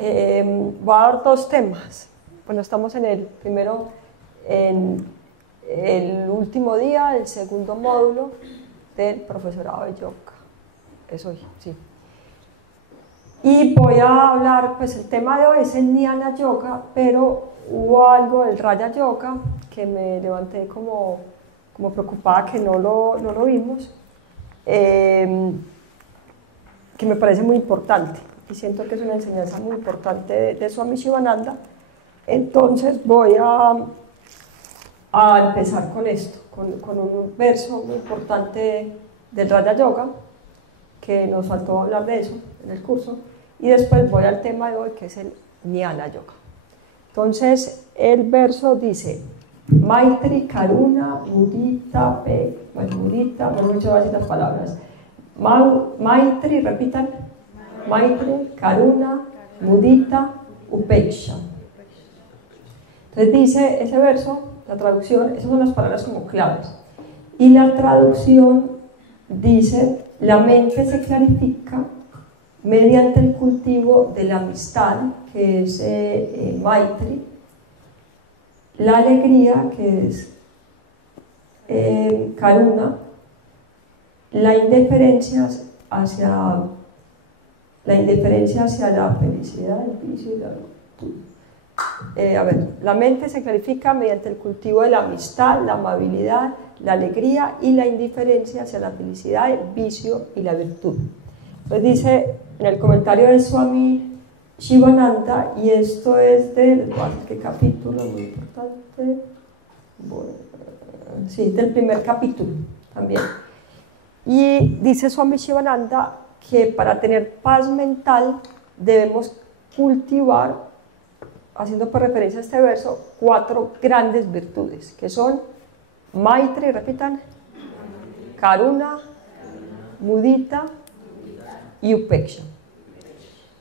Voy a dar dos temas. Bueno, estamos en el primero, en el último día del segundo módulo del profesorado de yoga. Es hoy, sí. Y voy a hablar, pues el tema de hoy es el Jnana Yoga, pero hubo algo del Raja Yoga que me levanté como preocupada que no lo vimos, que me parece muy importante y siento que es una enseñanza muy importante de Swami Shivananda. Entonces voy a empezar con esto, con un verso muy importante del Raja Yoga, que nos faltó hablar de eso en el curso, y después voy al tema de hoy, que es el Jnana Yoga. Entonces el verso dice: Maitri, Karuna, Mudita, Mudita, no mucho así las palabras. Maitri, repitan: Maitri, Karuna, Mudita, Upeksha. Entonces dice ese verso, la traducción, esas son las palabras como claves. Y la traducción dice: la mente se clarifica mediante el cultivo de la amistad, que es Maitri, la alegría, que es Karuna, la indiferencia hacia la felicidad, el vicio y la virtud. La mente se clarifica mediante el cultivo de la amistad, la amabilidad, la alegría y la indiferencia hacia la felicidad, el vicio y la virtud. Entonces dice en el comentario de Swami Shivananda, y esto es del ¿qué capítulo? Muy importante. Bueno, sí, del primer capítulo también. Y dice Swami Shivananda que para tener paz mental debemos cultivar, haciendo por referencia a este verso, 4 grandes virtudes, que son Maitri, repitan, Karuna, Mudita y Upeksha.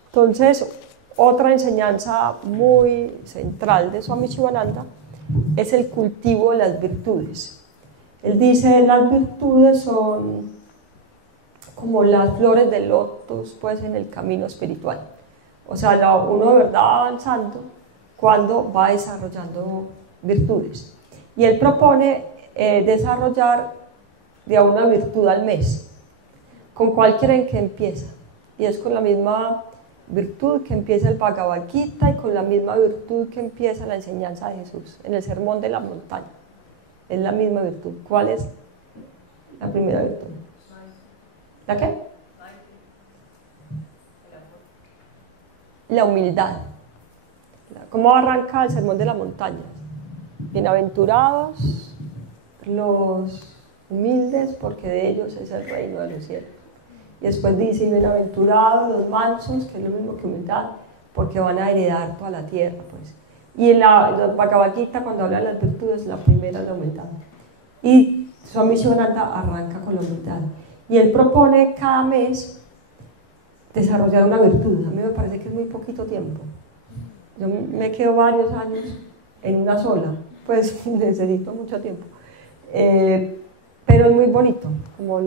Entonces, otra enseñanza muy central de Swami Shivananda es el cultivo de las virtudes. Él dice: las virtudes son como las flores del lotus, pues, en el camino espiritual. O sea, uno de verdad va avanzando cuando va desarrollando virtudes. Y él propone desarrollar de a una virtud al mes. ¿Con cuál quieren que empiece? Y es con la misma virtud que empieza el Bhagavad Gita y con la misma virtud que empieza la enseñanza de Jesús en el Sermón de la Montaña. Es la misma virtud. ¿Cuál es la primera virtud? ¿La qué? La humildad. ¿Cómo arranca el Sermón de la Montaña? Bienaventurados los humildes, porque de ellos es el reino de los cielos. Y después dice: bienaventurados los mansos, que es lo mismo que humildad, porque van a heredar toda la tierra, pues. Y en la Bhagavad Gita, cuando habla de las virtudes, la primera es la humildad. Y Swami Shivananda arranca con la humildad. Y él propone cada mes desarrollar una virtud. A mí me parece que es muy poquito tiempo. Yo me quedo varios años en una sola, pues necesito mucho tiempo. Pero es muy bonito, como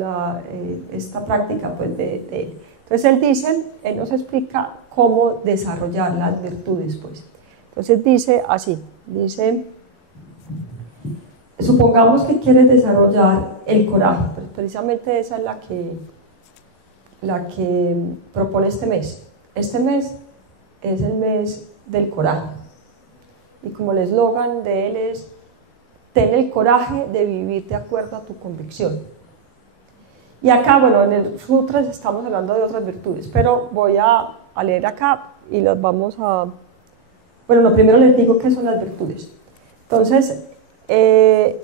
esta práctica, pues, de. Entonces él nos explica cómo desarrollar las virtudes, pues. Entonces dice así, supongamos que quieres desarrollar el coraje, pues precisamente esa es la que propone este mes. Este mes es el mes del coraje, y como el eslogan de él es: ten el coraje de vivir de acuerdo a tu convicción. Y acá, bueno, en el Sutras estamos hablando de otras virtudes, pero voy a leer acá y las vamos a. Bueno, no, primero les digo qué son las virtudes. Entonces,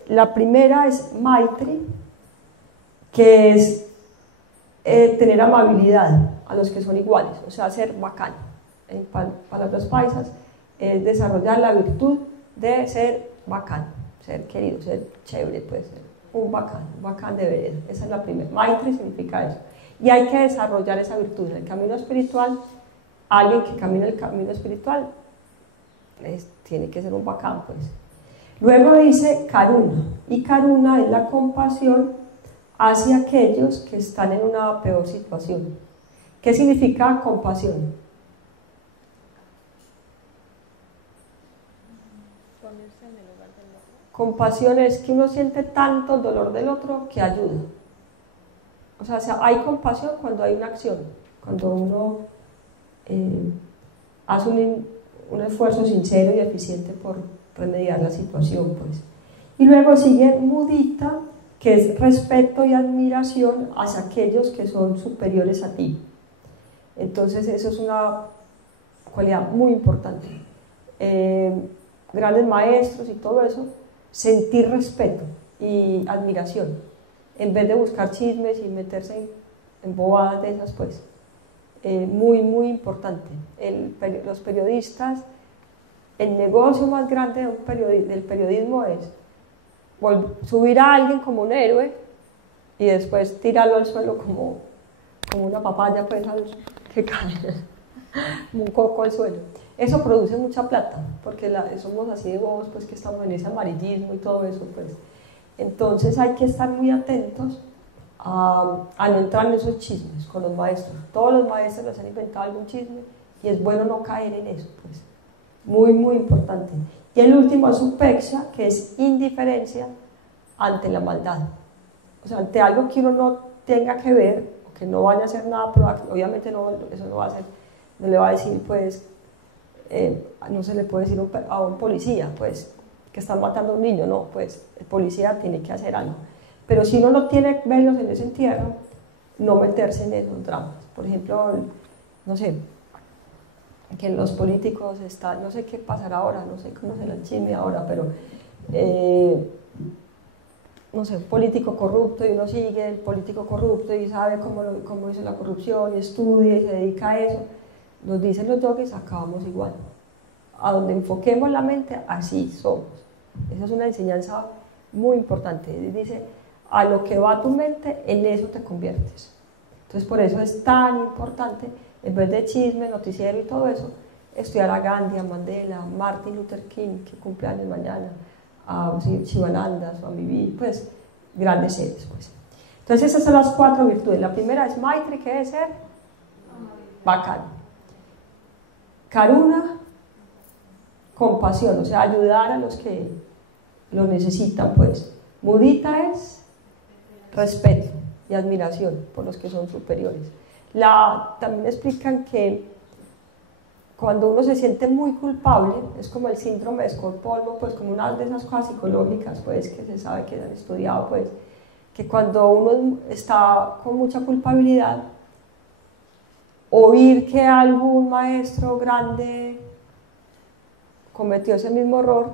la primera es Maitri, que es tener amabilidad a los que son iguales, o sea, ser bacán. En palabras paisas, es desarrollar la virtud de ser bacán, ser querido, ser chévere, puede ser un bacán de veras. Esa es la primera. Maitri significa eso. Y hay que desarrollar esa virtud. En el camino espiritual, alguien que camina el camino espiritual tiene que ser un bacán, pues. Luego dice Karuna, y Karuna es la compasión hacia aquellos que están en una peor situación. ¿Qué significa compasión? Ponerse en el lugar del otro. Compasión es que uno siente tanto el dolor del otro que ayuda. O sea, hay compasión cuando hay una acción, cuando uno hace un esfuerzo sincero y eficiente por remediar la situación, pues. Y luego sigue mudita, que es respeto y admiración hacia aquellos que son superiores a ti. Entonces eso es una cualidad muy importante. Grandes maestros y todo eso, sentir respeto y admiración, en vez de buscar chismes y meterse en bobadas de esas, pues. Muy, muy importante. Los periodistas, el negocio más grande del periodismo es subir a alguien como un héroe y después tirarlo al suelo como una papaya, pues, que cae, como un coco al suelo. Eso produce mucha plata, porque somos así de bobos, pues, que estamos en ese amarillismo y todo eso, pues. Entonces hay que estar muy atentos a no entrar en esos chismes con los maestros. Todos los maestros les han inventado algún chisme y es bueno no caer en eso, pues. Muy, muy importante. Y el último es upeksha, que es indiferencia ante la maldad. O sea, ante algo que uno no tenga que ver, o que no vaya a hacer nada proactivo. Obviamente eso no va a hacer, no le va a decir, pues, no se le puede decir a un policía, pues, que están matando a un niño, no, pues, el policía tiene que hacer algo. Pero si uno no tiene velos en ese entierro, no meterse en esos dramas. Por ejemplo, no sé, que los políticos están, no sé qué pasará ahora, no sé cómo será el chisme ahora, pero no sé, un político corrupto y uno sigue el político corrupto y sabe cómo hizo la corrupción y estudia y se dedica a eso. Nos dicen los yogis, acabamos igual. A donde enfoquemos la mente, así somos. Esa es una enseñanza muy importante. Dice, a lo que va tu mente, en eso te conviertes. Entonces, por eso es tan importante, en vez de chisme, noticiero y todo eso, estudiar a Gandhi, a Mandela, a Martin Luther King, que cumple años mañana, a Shivananda, Swami Vivekananda, pues, grandes seres, pues. Entonces, esas son las 4 virtudes. La primera es Maitri, que es ser bacán. Karuna, compasión, o sea, ayudar a los que lo necesitan, pues. Mudita es respeto y admiración por los que son superiores. También explican que cuando uno se siente muy culpable, es como el síndrome de Estocolmo, pues como una de esas cosas psicológicas, pues, que se sabe que han estudiado, pues, que cuando uno está con mucha culpabilidad, oír que algún maestro grande cometió ese mismo error,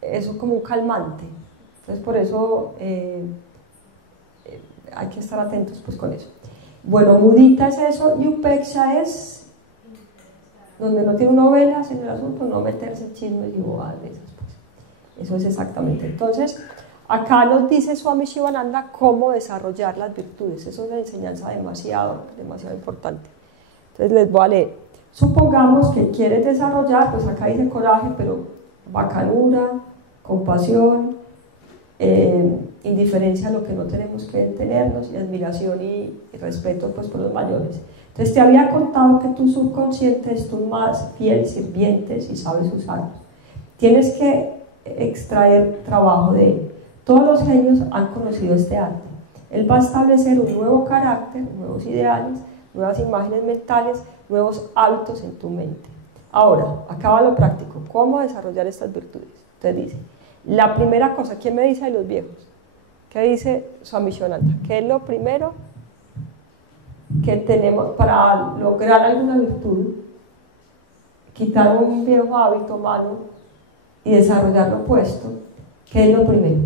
eso es como un calmante. Entonces, por eso hay que estar atentos, pues, con eso. Bueno, mudita es eso, y upeksha es donde no tiene novelas en el asunto, no meterse en chismes y bobadas de esas, pues. Eso es exactamente. Entonces, acá nos dice Swami Shivananda cómo desarrollar las virtudes. Eso es una enseñanza demasiado, demasiado importante. Entonces, les voy a leer. Supongamos que quieres desarrollar, pues acá dice coraje, pero bacanura, compasión, indiferencia a lo que no tenemos que tenernos, y admiración y respeto, pues, por los mayores. Entonces, te había contado que tu subconsciente es tu más fiel sirviente si sabes usarlo. Tienes que extraer trabajo de él. Todos los genios han conocido este arte. Él va a establecer un nuevo carácter, nuevos ideales, nuevas imágenes mentales, nuevos hábitos en tu mente. Ahora, acaba lo práctico. ¿Cómo desarrollar estas virtudes? Entonces dice, la primera cosa, ¿quién me dice de los viejos? ¿Qué dice Swami Shivananda? ¿Qué es lo primero que tenemos para lograr alguna virtud? Quitar un viejo hábito malo y desarrollar lo opuesto. ¿Qué es lo primero?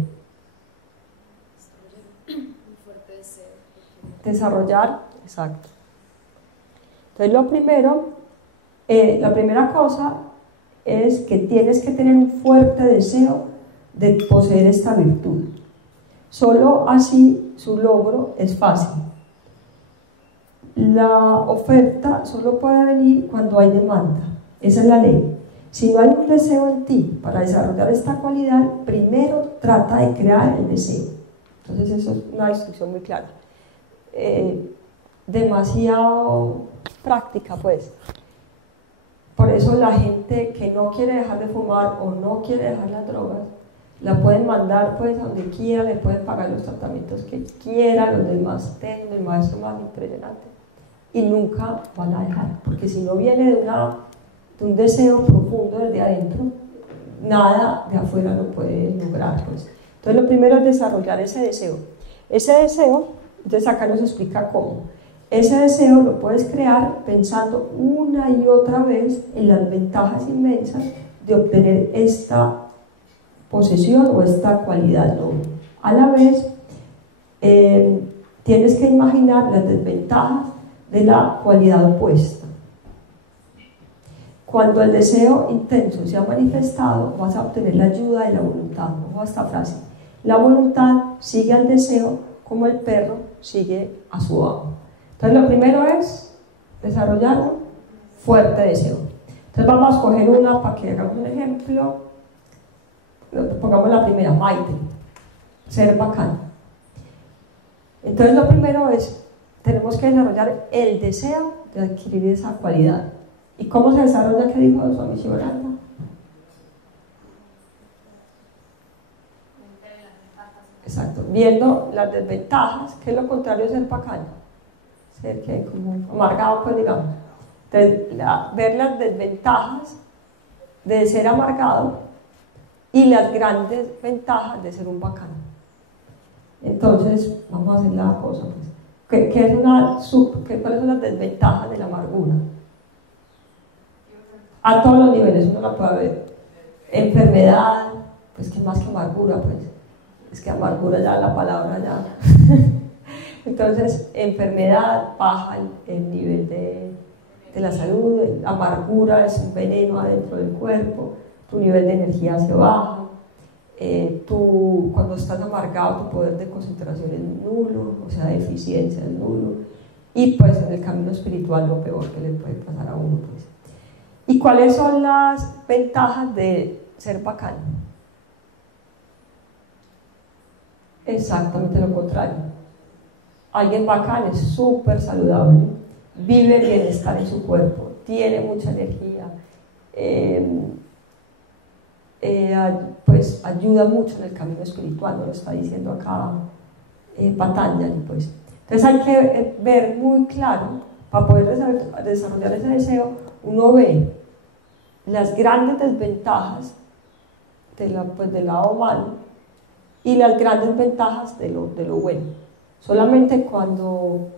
Un fuerte deseo. Desarrollar, exacto. Entonces, lo primero, la primera cosa es que tienes que tener un fuerte deseo de poseer esta virtud. Solo así su logro es fácil. La oferta solo puede venir cuando hay demanda. Esa es la ley. Si no hay un deseo en ti para desarrollar esta cualidad, primero trata de crear el deseo. Entonces, eso es una instrucción muy clara. Demasiado práctica, pues. eso la gente que no quiere dejar de fumar o no quiere dejar las drogas, la pueden mandar pues a donde quiera, le pueden pagar los tratamientos que quieran, los del más técnico, el maestro más impresionante, y nunca van a dejar, porque si no viene de un deseo profundo desde adentro, nada de afuera lo puede lograr, pues. Entonces lo primero es desarrollar ese deseo. Ese deseo, entonces acá nos explica cómo. Ese deseo lo puedes crear pensando una y otra vez en las ventajas inmensas de obtener esta posesión o esta cualidad noble. A la vez, tienes que imaginar las desventajas de la cualidad opuesta. Cuando el deseo intenso se ha manifestado, vas a obtener la ayuda de la voluntad. Ojo a esta frase. La voluntad sigue al deseo como el perro sigue a su amo. Entonces lo primero es desarrollar un fuerte deseo. Entonces vamos a escoger una para que hagamos un ejemplo. Pongamos la primera, Maite, ser bacán. Entonces lo primero es, tenemos que desarrollar el deseo de adquirir esa cualidad. ¿Y cómo se desarrolla? ¿Qué dijo Swami Shivananda? Exacto, viendo las desventajas, que es lo contrario de ser bacán, ser que como amargado, pues digamos. Entonces, ver las desventajas de ser amargado y las grandes ventajas de ser un bacán. Entonces, vamos a hacer la cosa, pues. ¿Cuáles son las desventajas de la amargura? A todos los niveles uno la puede ver. Enfermedad, pues que más que amargura, pues. Es que amargura ya la palabra ya. Entonces, enfermedad baja el nivel de la salud, amargura es un veneno adentro del cuerpo, tu nivel de energía se baja, cuando estás amargado tu poder de concentración es nulo, o sea, de eficiencia es nulo, y pues en el camino espiritual lo peor que le puede pasar a uno, pues. ¿Y cuáles son las ventajas de ser bacán? Exactamente lo contrario. Alguien bacán es súper saludable, vive el bienestar en su cuerpo, tiene mucha energía, pues ayuda mucho en el camino espiritual, nos lo está diciendo acá Patanjali, pues. Entonces hay que ver muy claro, para poder desarrollar ese deseo, uno ve las grandes desventajas del lado humano y las grandes ventajas de lo bueno. Solamente cuando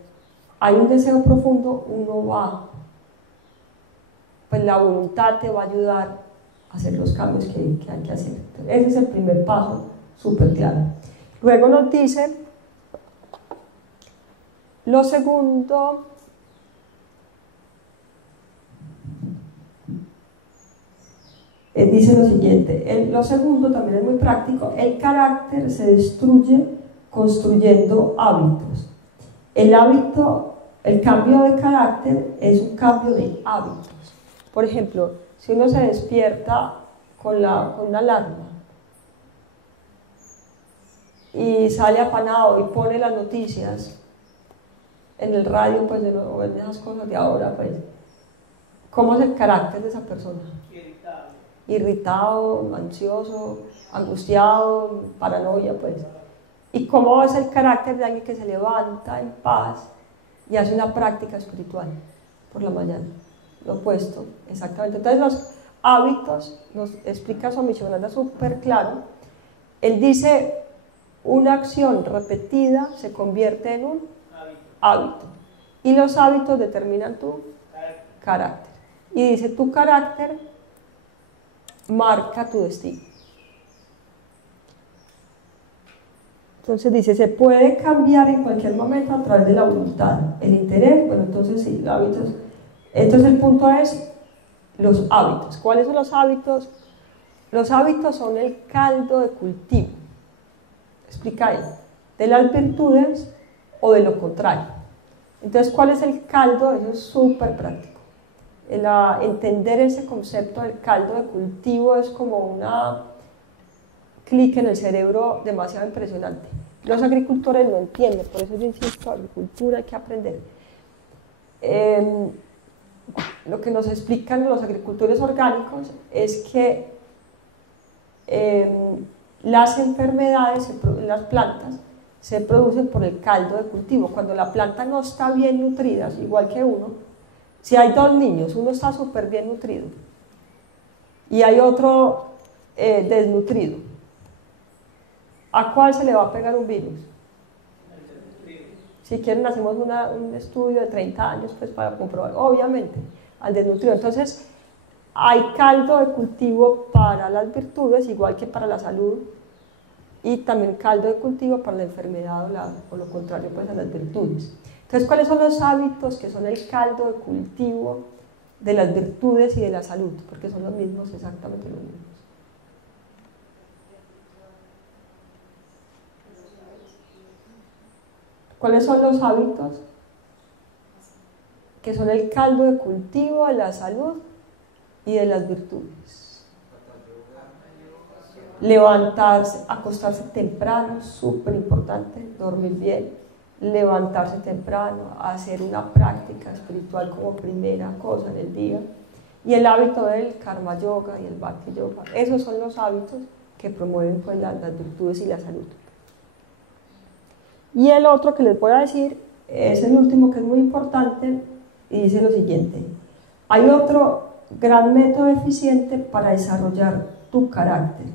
hay un deseo profundo, pues la voluntad te va a ayudar a hacer los cambios que hay que hacer. Entonces, ese es el primer paso, súper claro. Luego nos dice, lo segundo, dice lo siguiente, lo segundo también es muy práctico, el carácter se destruye construyendo hábitos. El cambio de carácter es un cambio de hábitos. Por ejemplo, si uno se despierta con una alarma y sale apanado y pone las noticias en el radio, pues o en esas cosas de ahora, pues, ¿cómo es el carácter de esa persona? Irritado, ansioso, angustiado, paranoia, pues. ¿Y cómo es el carácter de alguien que se levanta en paz y hace una práctica espiritual por la mañana? Lo opuesto, exactamente. Entonces los hábitos, nos explica Swami Shivananda súper claro. Él dice, una acción repetida se convierte en un hábito. Y los hábitos determinan tu carácter. Y dice, tu carácter marca tu destino. Entonces dice, se puede cambiar en cualquier momento a través de la voluntad, el interés, bueno, entonces sí, los hábitos. Entonces el punto es los hábitos. ¿Cuáles son los hábitos? Los hábitos son el caldo de cultivo. Explica ahí, de las virtudes o de lo contrario. Entonces, ¿cuál es el caldo? Eso es súper práctico. Entender ese concepto del caldo de cultivo es como una clic en el cerebro demasiado impresionante. Los agricultores no entienden, por eso yo insisto, agricultura hay que aprender. lo que nos explican los agricultores orgánicos es que las enfermedades en las plantas se producen por el caldo de cultivo. Cuando la planta no está bien nutrida, igual que uno, si hay dos niños, uno está súper bien nutrido y hay otro desnutrido, ¿a cuál se le va a pegar un virus? Si quieren hacemos un estudio de 30 años pues, para comprobar, obviamente, al desnutrido. Entonces, hay caldo de cultivo para las virtudes, igual que para la salud, y también caldo de cultivo para la enfermedad o lo contrario pues, a las virtudes. Entonces, ¿cuáles son los hábitos que son el caldo de cultivo de las virtudes y de la salud? Porque son los mismos, exactamente los mismos. ¿Cuáles son los hábitos que son el caldo de cultivo de la salud y de las virtudes? Levantarse, acostarse temprano, súper importante, dormir bien, levantarse temprano, hacer una práctica espiritual como primera cosa en el día, y el hábito del karma yoga y el bhakti yoga. Esos son los hábitos que promueven pues, las virtudes y la salud. Y el otro que les voy a decir es el último, que es muy importante, y dice lo siguiente: hay otro gran método eficiente para desarrollar tu carácter.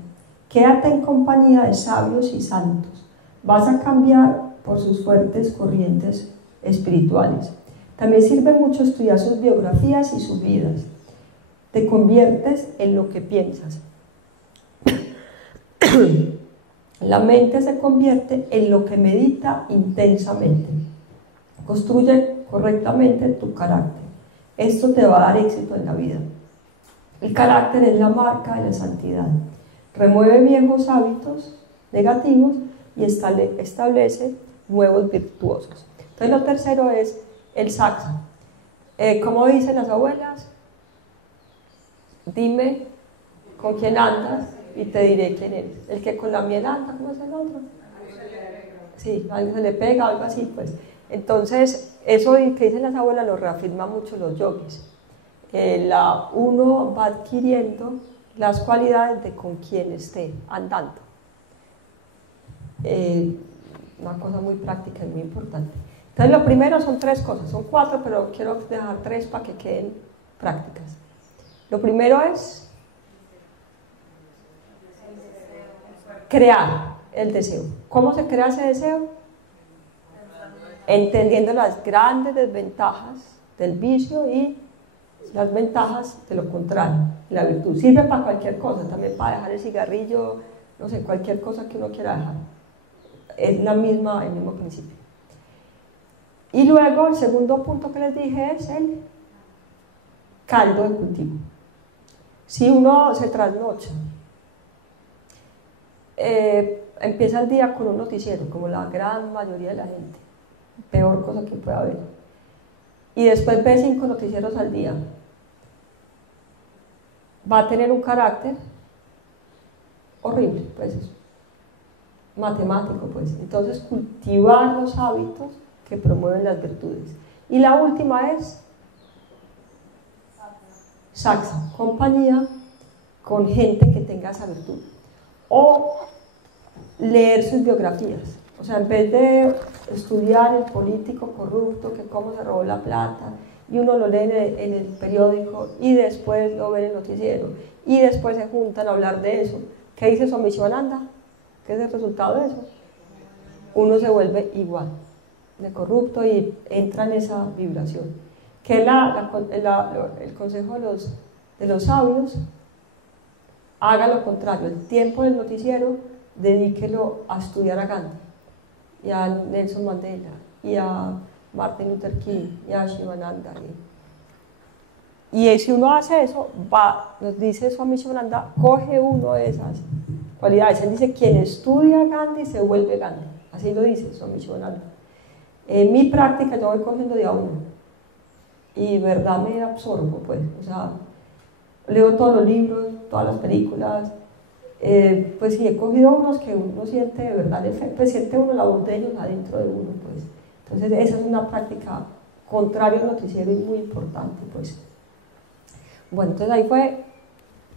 Quédate en compañía de sabios y santos. Vas a cambiar por sus fuertes corrientes espirituales. También sirve mucho estudiar sus biografías y sus vidas. Te conviertes en lo que piensas. La mente se convierte en lo que medita intensamente. Construye correctamente tu carácter. Esto te va a dar éxito en la vida. El carácter es la marca de la santidad. Remueve viejos hábitos negativos y establece nuevos virtuosos. Entonces lo tercero es el saksa. ¿Cómo dicen las abuelas? Dime con quién andas y te diré quién eres. El que con la miel anda, ¿cómo es el otro? Sí, algo se le pega, algo así, pues. Entonces, eso que dicen las abuelas lo reafirman mucho los yogis. Uno va adquiriendo las cualidades de con quien esté andando. Una cosa muy práctica y muy importante. Entonces, lo primero son tres cosas, son cuatro, pero quiero dejar tres para que queden prácticas. Lo primero es crear el deseo. ¿Cómo se crea ese deseo? Entendiendo las grandes desventajas del vicio y las ventajas de lo contrario, la virtud. Sirve para cualquier cosa, también para dejar el cigarrillo, no sé, cualquier cosa que uno quiera dejar. Es el mismo principio. Y luego el segundo punto que les dije es el caldo de cultivo. Si uno se trasnocha, empieza el día con un noticiero, como la gran mayoría de la gente, peor cosa que pueda haber, y después ve 5 noticieros al día, va a tener un carácter horrible, pues matemático, pues. Entonces, cultivar los hábitos que promueven las virtudes. Y la última es saksa, compañía con gente que tenga esa virtud, o leer sus biografías. O sea, en vez de estudiar el político corrupto, que cómo se robó la plata, y uno lo lee en el periódico y después lo ve en el noticiero y después se juntan a hablar de eso. ¿Qué dice Swami Shivananda? ¿Qué es el resultado de eso? Uno se vuelve igual de corrupto y entra en esa vibración. Que el consejo de los sabios: haga lo contrario. El tiempo del noticiero dedíquelo a estudiar a Gandhi y a Nelson Mandela y a Martin Luther King y a Shivananda. Y si uno hace eso, nos dice Swami Shivananda, coge uno de esas cualidades. Él dice: quien estudia a Gandhi se vuelve Gandhi. Así lo dice Swami Shivananda. En mi práctica yo voy cogiendo de a uno y verdad me absorbo, pues. O sea, leo todos los libros, todas las películas. Pues sí, he cogido unos que uno siente de verdad el efecto, pues siente uno la voz de ellos adentro de uno, pues. Entonces esa es una práctica contraria al noticiero y muy importante, pues. Bueno, entonces ahí fue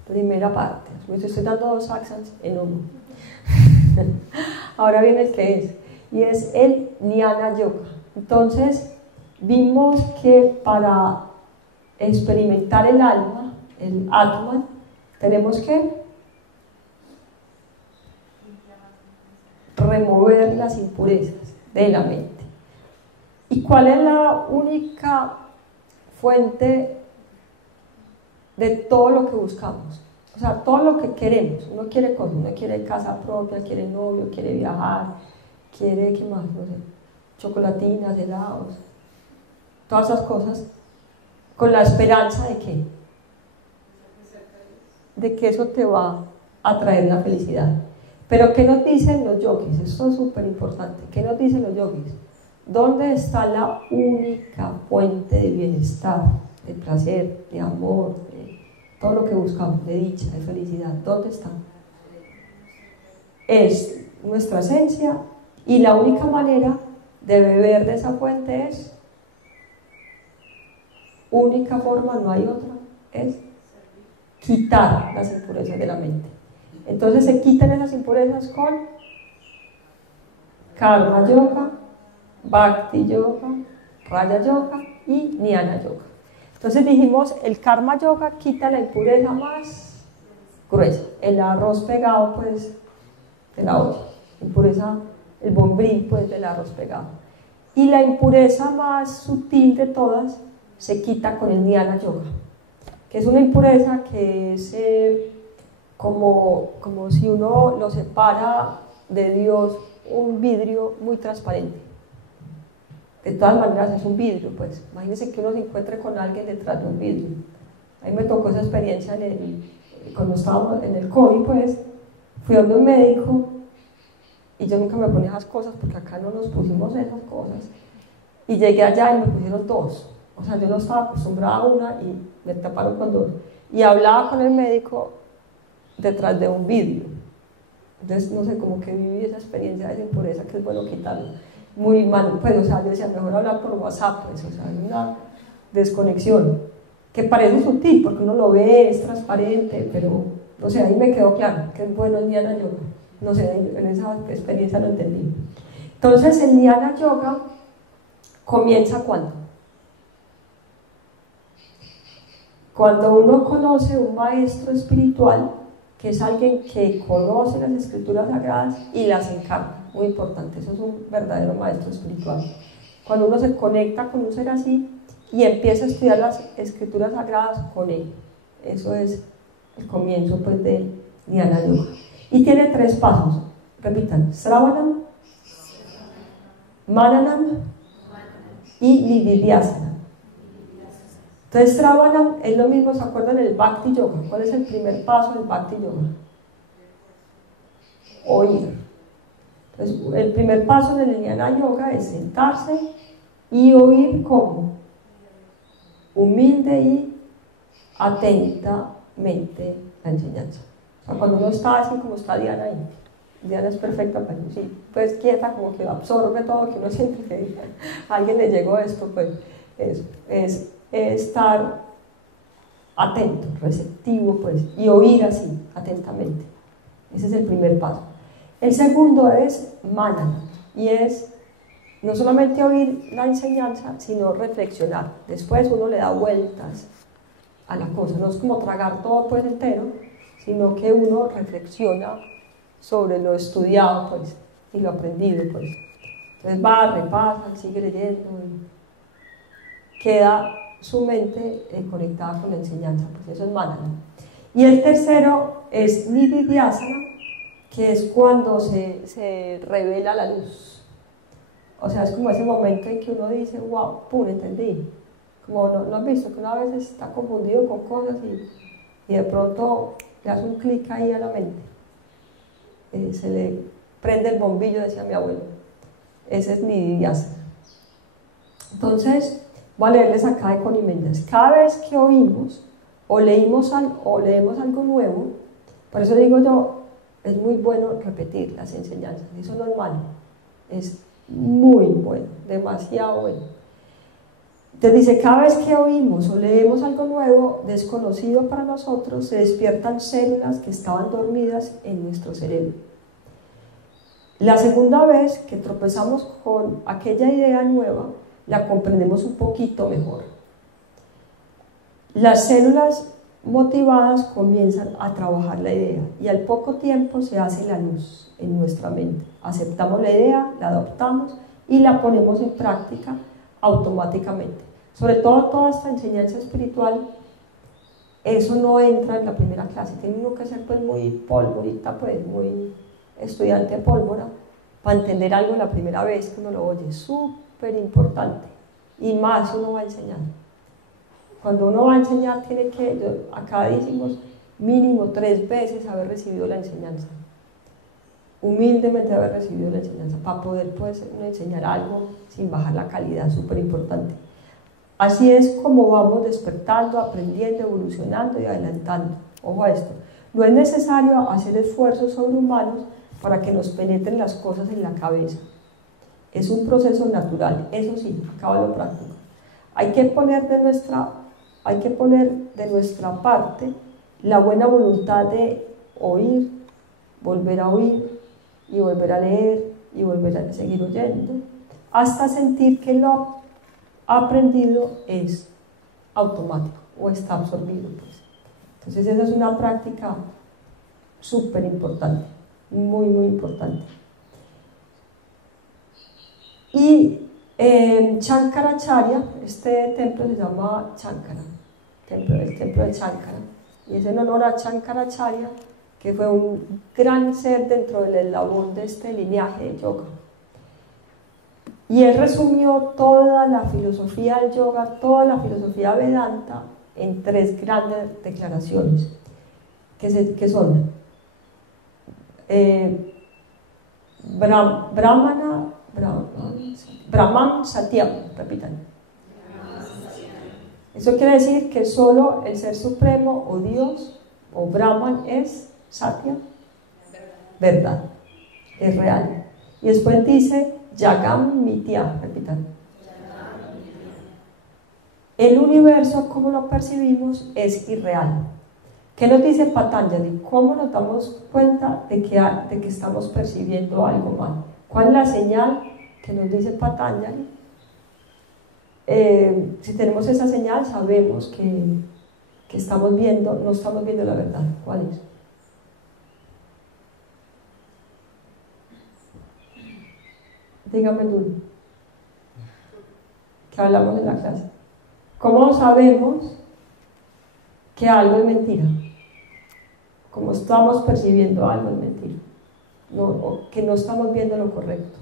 primera parte. Me estoy dando 2 satsang en uno. Ahora viene el que es, y es el Jnana Yoga. Entonces, vimos que para experimentar el alma, el Atman, tenemos que remover las impurezas de la mente. ¿Y cuál es la única fuente de todo lo que buscamos? O sea, todo lo que queremos. Uno quiere cosas, uno quiere casa propia, quiere novio, quiere viajar, quiere, ¿qué más? No sé, chocolatinas, helados, todas esas cosas, con la esperanza de ¿qué? De que eso te va a traer la felicidad. Pero ¿qué nos dicen los yogis? Esto es súper importante. ¿Qué nos dicen los yogis? ¿Dónde está la única fuente de bienestar, de placer, de amor, de todo lo que buscamos, de dicha, de felicidad? ¿Dónde está? Es nuestra esencia, y la única manera de beber de esa fuente es, única forma, no hay otra, es quitar las impurezas de la mente. Entonces se quitan esas impurezas con Karma Yoga, Bhakti Yoga, Raja Yoga y Jnana Yoga. Entonces dijimos, el Karma Yoga quita la impureza más gruesa, el arroz pegado pues de la olla, impureza, el bombril pues del arroz pegado. Y la impureza más sutil de todas se quita con el Jnana Yoga, que es una impureza que es como si uno lo separa de Dios, un vidrio muy transparente. De todas maneras es un vidrio, pues imagínense que uno se encuentre con alguien detrás de un vidrio. A mí me tocó esa experiencia cuando estábamos en el COVID, pues fui a un médico y yo nunca me ponía esas cosas porque acá no nos pusimos esas cosas, y llegué allá y me pusieron 2. O sea, yo no estaba acostumbrada a una y me taparon con 2, y hablaba con el médico detrás de un vidrio. Entonces, no sé, como que viví esa experiencia de impureza que es bueno quitarla. Muy mal, pues, o sea, yo decía, mejor hablar por WhatsApp, pues, o sea, hay una desconexión que parece sutil porque uno lo ve, es transparente, pero, no sé, ahí me quedó claro que es bueno el Jnana Yoga. No sé, en esa experiencia lo entendí. Entonces, el Jnana Yoga comienza ¿cuándo? Cuando uno conoce un maestro espiritual, que es alguien que conoce las escrituras sagradas y las encarna. Muy importante, eso es un verdadero maestro espiritual. Cuando uno se conecta con un ser así y empieza a estudiar las escrituras sagradas con él, eso es el comienzo pues de Jnana Yoga. Y tiene 3 pasos, repitan: Sravanam, Mananam y Nididhyasana. Entonces, Sravanam es lo mismo, ¿se acuerdan del Bhakti Yoga? ¿Cuál es el primer paso del Bhakti Yoga? Oír. Entonces, el primer paso del Jnana Yoga es sentarse y oír como humilde y atentamente la enseñanza. O sea, cuando uno está así como está Diana ahí, Diana es perfecta para eso, sí, pues quieta, como que absorbe todo, que uno siente que a alguien le llegó esto, pues es estar atento, receptivo, pues, y oír así, atentamente. Ese es el primer paso. El segundo es manana, y es no solamente oír la enseñanza, sino reflexionar. Después uno le da vueltas a la cosa, no es como tragar todo pues entero, sino que uno reflexiona sobre lo estudiado pues, y lo aprendido pues. Entonces va, repasa, sigue leyendo y queda su mente conectada con la enseñanza, pues eso es manana. Y el tercero es nididhyasana, que es cuando se revela la luz. O sea, es como ese momento en que uno dice, wow, pum, entendí. Como no has visto que uno a veces está confundido con cosas y de pronto le hace un clic ahí a la mente. Se le prende el bombillo, decía mi abuelo. Ese es nididhyasana. Entonces, voy a leerles acá de Connie Méndez. Cada vez que oímos o leemos algo nuevo, por eso digo yo, es muy bueno repetir las enseñanzas. Eso no es malo, es muy bueno, demasiado bueno. Entonces dice, cada vez que oímos o leemos algo nuevo, desconocido para nosotros, se despiertan células que estaban dormidas en nuestro cerebro. La segunda vez que tropezamos con aquella idea nueva, la comprendemos un poquito mejor. Las células motivadas comienzan a trabajar la idea y al poco tiempo se hace la luz en nuestra mente. Aceptamos la idea, la adoptamos y la ponemos en práctica automáticamente. Sobre todo toda esta enseñanza espiritual, eso no entra en la primera clase. Tiene uno que ser pues muy polvorita, pues muy estudiante pólvora, para entender algo la primera vez que uno lo oye. Súper importante. Y más uno va a enseñar. Cuando uno va a enseñar tiene que, acá decimos, mínimo 3 veces haber recibido la enseñanza. Humildemente haber recibido la enseñanza, para poder pues, uno enseñar algo sin bajar la calidad, súper importante. Así es como vamos despertando, aprendiendo, evolucionando y adelantando. Ojo a esto, no es necesario hacer esfuerzos sobrehumanos para que nos penetren las cosas en la cabeza. Es un proceso natural, eso sí, acaba lo práctico. Hay que poner de nuestra parte la buena voluntad de oír, volver a oír y volver a leer y volver a seguir oyendo, hasta sentir que lo aprendido es automático o está absorbido. Pues. Entonces esa es una práctica súper importante, muy muy importante. Y Shankaracharya, este templo se llama Shankara, el templo de Shankara, y es en honor a Shankaracharya, que fue un gran ser dentro del eslabón de este linaje de yoga. Y él resumió toda la filosofía del yoga, toda la filosofía Vedanta, en 3 grandes declaraciones, que son Brahman Satyam, repitan. Eso quiere decir que solo el Ser Supremo o Dios o Brahman es Satya, verdad, es real. Y después dice Yagam Mitya, repitan. El universo, como lo percibimos, es irreal. ¿Qué nos dice Patanjali? ¿Cómo nos damos cuenta de que estamos percibiendo algo mal? ¿Cuál es la señal que nos dice Patanjali? Si tenemos esa señal, sabemos que no estamos viendo la verdad. ¿Cuál es? Dígame tú, que hablamos en la clase. ¿Cómo sabemos que algo es mentira? ¿Cómo estamos percibiendo algo es mentira? O que no estamos viendo lo correcto.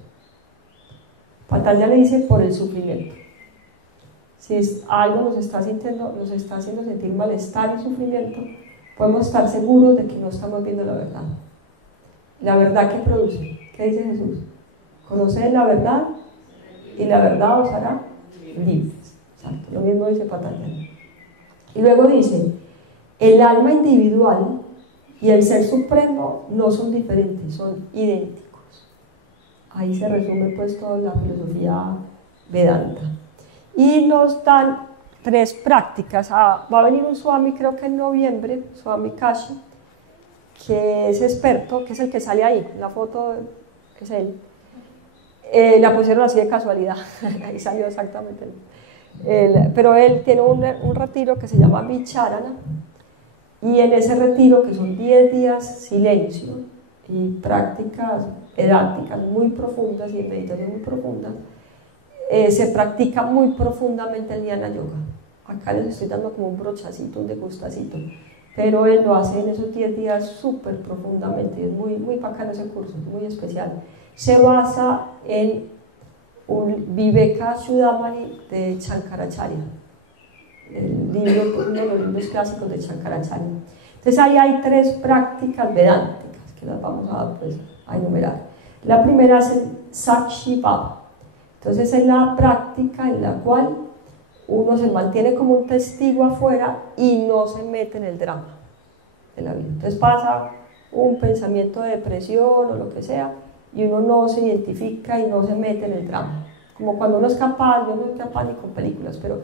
Patanjali dice por el sufrimiento. Si algo nos está haciendo sentir malestar y sufrimiento, podemos estar seguros de que no estamos viendo la verdad. La verdad que produce. ¿Qué dice Jesús? Conoced la verdad y la verdad os hará libres. Exacto, lo mismo dice Patanjali. Y luego dice, el alma individual y el Ser Supremo no son diferentes, son idénticos. Ahí se resume pues toda la filosofía Vedanta. Y nos dan 3 prácticas. Va a venir un Swami, creo que en noviembre, Swami Kashi, que es experto, que es el que sale ahí, la foto es él. La pusieron así de casualidad, ahí salió exactamente. Pero él tiene un retiro que se llama Vicharana, y en ese retiro, que son 10 días silencio y prácticas edáticas muy profundas y meditación muy profundas, se practica muy profundamente el Jnana Yoga. Acá les estoy dando como un brochacito, un degustacito, pero él lo hace en esos 10 días súper profundamente, es muy, muy bacano ese curso, muy especial. Se basa en un Viveka Chudamani de Shankaracharya, uno de los libros clásicos de Shankaracharya. Entonces ahí hay 3 prácticas vedánticas que las vamos a enumerar. La primera es el Sakshi Bhava. Entonces es la práctica en la cual uno se mantiene como un testigo afuera y no se mete en el drama de la vida. Entonces pasa un pensamiento de depresión o lo que sea, y uno no se identifica y no se mete en el drama. como cuando uno es capaz, yo no soy capaz ni con películas, pero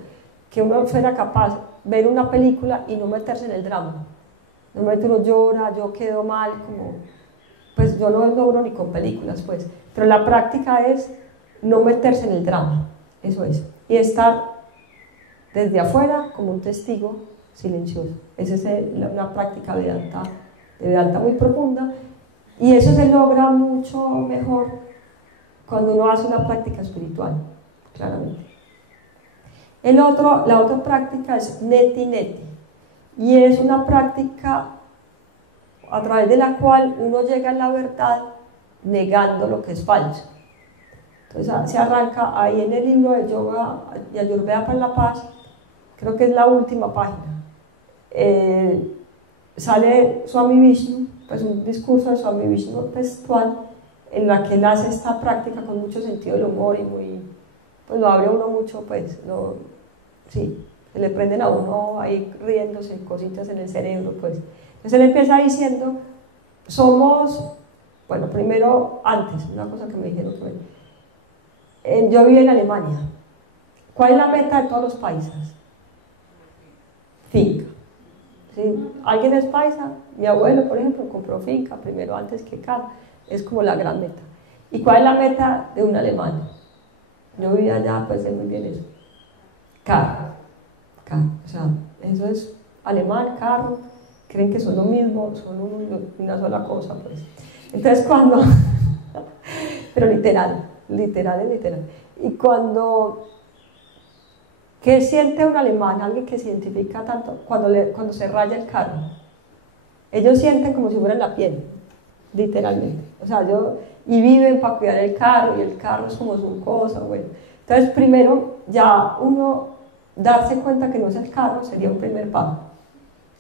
que uno fuera capaz de ver una película y no meterse en el drama. Normalmente uno llora, yo quedo mal, como, pues yo no logro ni con películas, pues, pero la práctica es no meterse en el drama, eso es, y estar desde afuera como un testigo silencioso. Esa es una práctica de Vedanta muy profunda, y eso se logra mucho mejor cuando uno hace una práctica espiritual, claramente. La otra práctica es neti neti, y es una práctica a través de la cual uno llega a la verdad negando lo que es falso. Entonces se arranca ahí en el libro de Yoga y Ayurveda para la Paz, creo que es la última página. Sale Swami Vishnu, pues un discurso de Swami Vishnu textual, en la que él hace esta práctica con mucho sentido del humor y muy, pues lo abre uno mucho, pues, sí, se le prenden a uno ahí riéndose, cositas en el cerebro, pues. Entonces él empieza diciendo, bueno, primero, antes, una cosa que me dijeron que yo viví en Alemania. ¿Cuál es la meta de todos los paisas? Finca. ¿Sí? ¿Alguien es paisa? Mi abuelo, por ejemplo, compró finca primero antes que casa. Es como la gran meta. ¿Y cuál es la meta de un alemán? Yo vivía allá, pues sé muy bien eso. Carro. O sea, eso es alemán, carro. Creen que son lo mismo, son una sola cosa, pues. Entonces cuando, pero literal. Y ¿qué siente un alemán? Alguien que se identifica tanto cuando se raya el carro. Ellos sienten como si fuera la piel, literalmente. O sea, y viven para cuidar el carro, y el carro es como su cosa, bueno. Entonces primero, ya uno darse cuenta que no es el carro sería un primer paso.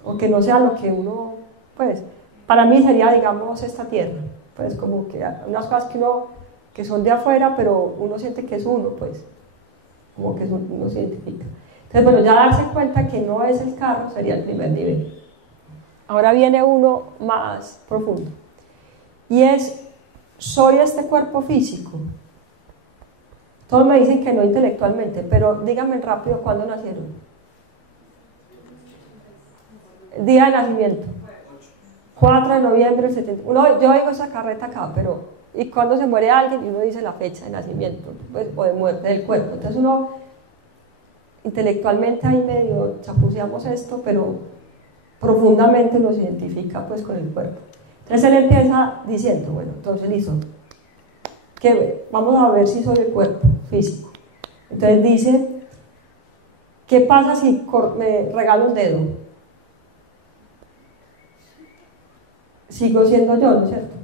O que no sea lo que uno, pues, para mí sería, digamos, esta tierra, pues como que unas cosas que son de afuera, pero uno siente que es uno, pues, como que uno se identifica. Entonces, bueno, ya darse cuenta que no es el carro sería el primer nivel. Ahora viene uno más profundo, y soy este cuerpo físico. Todos me dicen que no intelectualmente, pero díganme rápido, ¿cuándo nacieron? Día de nacimiento, 4 de noviembre del 71. Yo oigo esa carreta acá, pero ¿y cuando se muere alguien? Y uno dice la fecha de nacimiento, pues, o de muerte del cuerpo. Entonces uno intelectualmente ahí medio chapuceamos esto, pero profundamente nos identifica pues con el cuerpo. Entonces él empieza diciendo, bueno, entonces listo, vamos a ver si soy el cuerpo físico. Entonces dice, ¿qué pasa si me regalo un dedo? Sigo siendo yo, ¿no es cierto?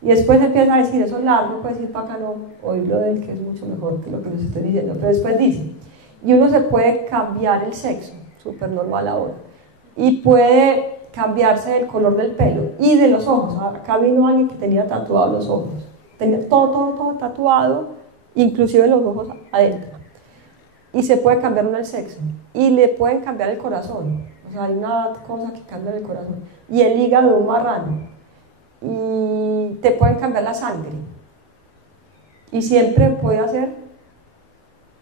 Y después empieza a decir, eso es largo, puede decir para acá no, oírlo de él, que es mucho mejor que lo que les estoy diciendo, pero después dice, y uno se puede cambiar el sexo, súper normal ahora, y puede cambiarse el color del pelo y de los ojos. Acá vino alguien que tenía tatuados los ojos, tenía todo tatuado, inclusive los ojos adentro, y se puede cambiar uno el sexo, y le pueden cambiar el corazón. O sea, hay una cosa que cambia el corazón, y el hígado de un marrano, y te pueden cambiar la sangre, y siempre puede hacer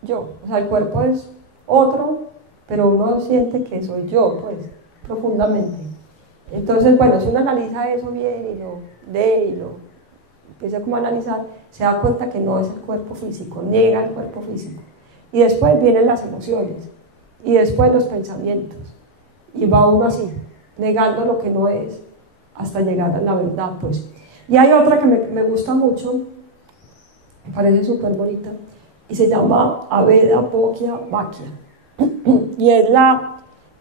yo. O sea, el cuerpo es otro, pero uno siente que soy yo, pues, profundamente. Entonces, bueno, si uno analiza eso bien y lo empieza como a analizar, se da cuenta que no es el cuerpo físico, niega el cuerpo físico. Y después vienen las emociones, y después los pensamientos. Y va uno así, negando lo que no es, hasta llegar a la verdad, pues. Y hay otra que me gusta mucho, me parece súper bonita, y se llama Aveda Bhogya Vakya. Y es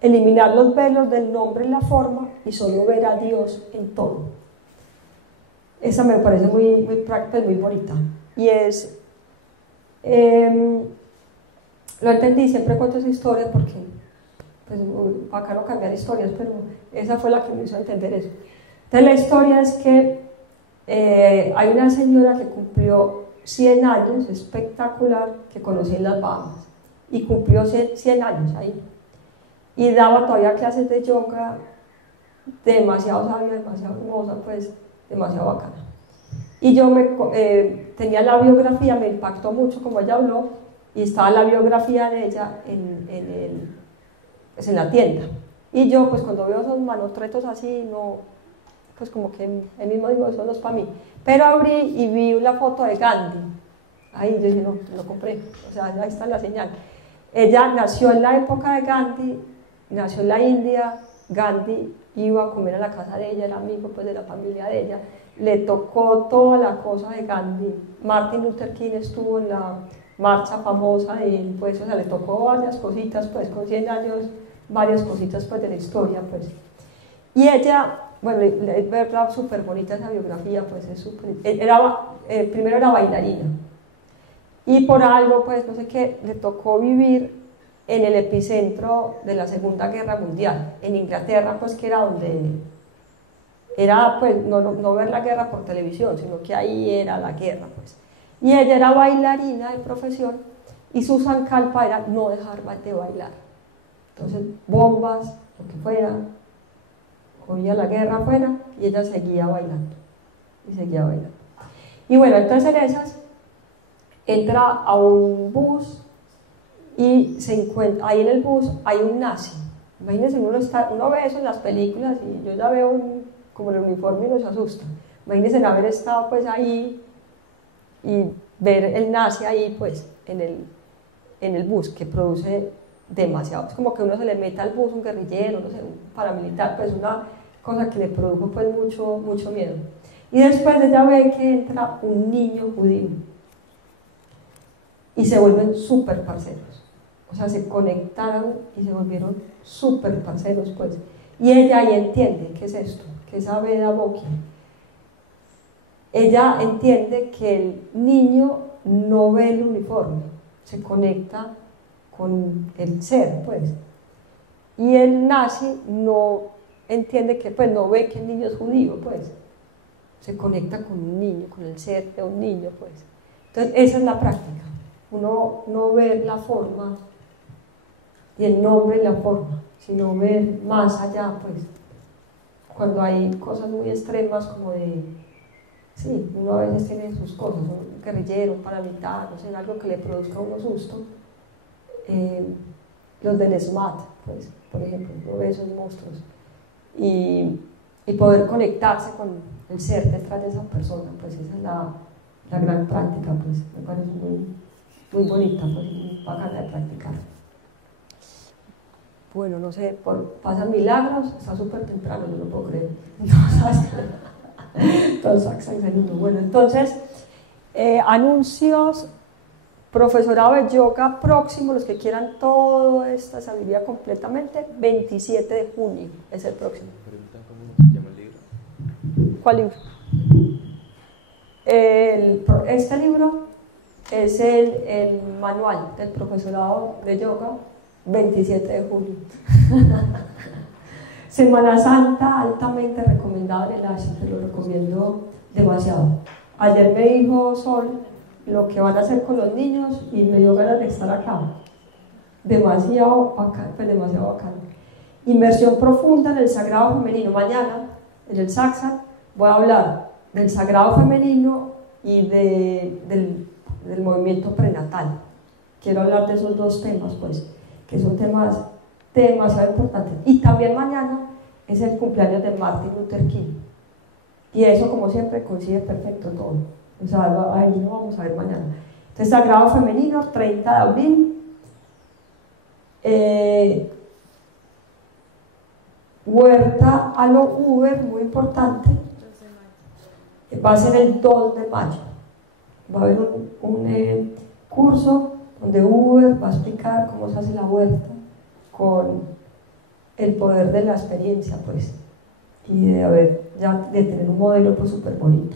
eliminar los velos del nombre y la forma, y solo ver a Dios en todo. Esa me parece muy práctica y muy bonita. Y lo entendí, siempre cuento esa historia porque pues bacano cambiar historias, pero esa fue la que me hizo entender eso. Entonces la historia es que hay una señora que cumplió 100 años, espectacular, que conocí en las Bahamas, y cumplió 100 años ahí, y daba todavía clases de yoga, demasiado sabia, demasiado hermosa, pues demasiado bacana. Y yo tenía la biografía, me impactó mucho como ella habló, y estaba la biografía de ella pues en la tienda. Y yo, pues cuando veo esos manotretos así, no, pues como que él mismo digo, eso no es para mí. Pero abrí y vi la foto de Gandhi. Ahí yo dije, no, lo compré, o sea, ahí está la señal. Ella nació en la época de Gandhi, nació en la India. Gandhi iba a comer a la casa de ella, era amigo pues de la familia de ella, le tocó toda la cosa de Gandhi. Martin Luther King estuvo en la marcha famosa de él, pues, o sea, le tocó varias cositas, pues, con 100 años, varias cositas, pues, de la historia, pues. Y ella, bueno, es verdad, súper bonita esa biografía, pues, es súper... primero era bailarina, y por algo, pues, no sé qué, le tocó vivir en el epicentro de la Segunda Guerra Mundial, en Inglaterra, pues, que era donde... Era, pues, no ver la guerra por televisión, sino que ahí era la guerra, pues. Y ella era bailarina de profesión, y su zancalpa era no dejar de bailar. Entonces, bombas, lo que fuera, oía la guerra afuera, y ella seguía bailando, y seguía bailando. Y bueno, entonces en esas, entra a un bus, y se encuentra, ahí en el bus hay un nazi. Imagínense, uno ve eso en las películas, y yo ya veo como el uniforme y nos asusta. Imagínense haber estado pues ahí, y ver el nazi ahí pues en el bus, que produce demasiado, es como que uno se le meta al bus un guerrillero, no sé, un paramilitar, pues una cosa que le produjo pues mucho miedo. Y después ella ve que entra un niño judío y se vuelven súper parceros, o sea, se conectaron y se volvieron súper parceros, pues. Y ella ahí entiende qué es esto, qué es Aveda Boki. Ella entiende que el niño no ve el uniforme, se conecta con el ser, pues. Y el nazi no entiende que, pues, no ve que el niño es judío, pues. Se conecta con un niño, con el ser de un niño, pues. Entonces, esa es la práctica. Uno no ver la forma y el nombre y la forma, sino ver más allá, pues. Cuando hay cosas muy extremas como de... Sí, uno a veces tiene sus cosas, un guerrillero, un paramilitar, no sé, algo que le produzca a uno susto. Los del SMAT, pues, por ejemplo, uno ve esos monstruos. Y poder conectarse con el ser detrás de esa persona, pues esa es la gran práctica, pues, me parece muy bonita, pues, muy bacana de practicar. Bueno, no sé, pasan milagros, está súper temprano, no lo puedo creer. No, ¿sabes? Bueno, entonces, anuncios, profesorado de yoga próximo, los que quieran toda esta sabiduría completamente, 27 de junio es el próximo. ¿Cómo se llama el libro? ¿Cuál libro? Este libro es el manual del profesorado de yoga, 27 de junio. Semana Santa, altamente recomendado en el ASI, te lo recomiendo demasiado. Ayer me dijo Sol lo que van a hacer con los niños y me dio ganas de estar acá. Demasiado bacán, pues demasiado bacán. Inmersión profunda en el sagrado femenino. Mañana, en el Saxat, voy a hablar del sagrado femenino y del movimiento prenatal. Quiero hablar de esos dos temas, pues, que son temas demasiado importantes. Y también mañana es el cumpleaños de Martin Luther King. Y eso, como siempre, coincide perfecto todo. O sea, ahí lo vamos a ver mañana. Entonces, sagrado femenino, 30 de abril. Huerta a lo Uber, muy importante. Va a ser el 2 de mayo. Va a haber un curso donde Uber va a explicar cómo se hace la huerta con el poder de la experiencia, pues, y de tener un modelo pues súper bonito.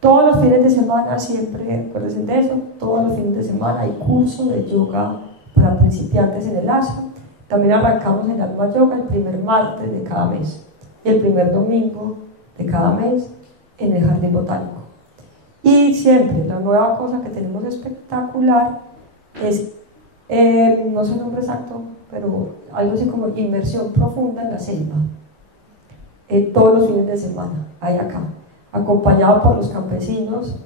Todos los fines de semana, siempre acuérdense de eso, todos los fines de semana hay curso de yoga para principiantes en el ASA. También arrancamos en Alma Yoga el primer martes de cada mes y el primer domingo de cada mes en el Jardín Botánico. Y siempre la nueva cosa que tenemos espectacular es, no sé el nombre exacto, pero algo así como inmersión profunda en la selva. Todos los fines de semana hay acá. acompañado por los campesinos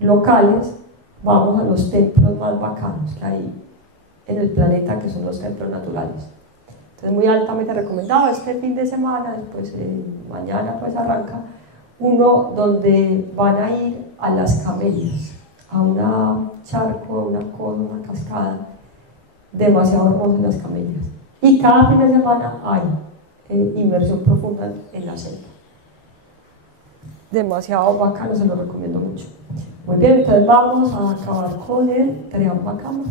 locales, vamos a los templos más bacanos que hay en el planeta, que son los templos naturales. Entonces, muy altamente recomendado. Este fin de semana, después mañana pues arranca uno donde van a ir a las Camelias, a una charco, una cosa, una cascada demasiado hermosa en las Camelias. Y cada fin de semana hay inmersión profunda en la selva. Demasiado bacano, se lo recomiendo mucho. Muy bien, entonces vamos a acabar con el Triambakam.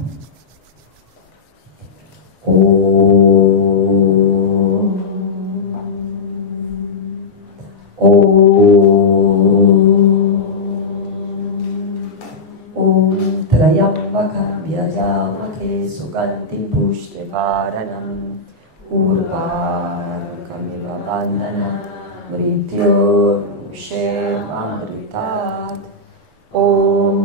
Triambakam yajamake sugantim pushtevaranam urvarukamiva bandhanam mrityur Amritat Om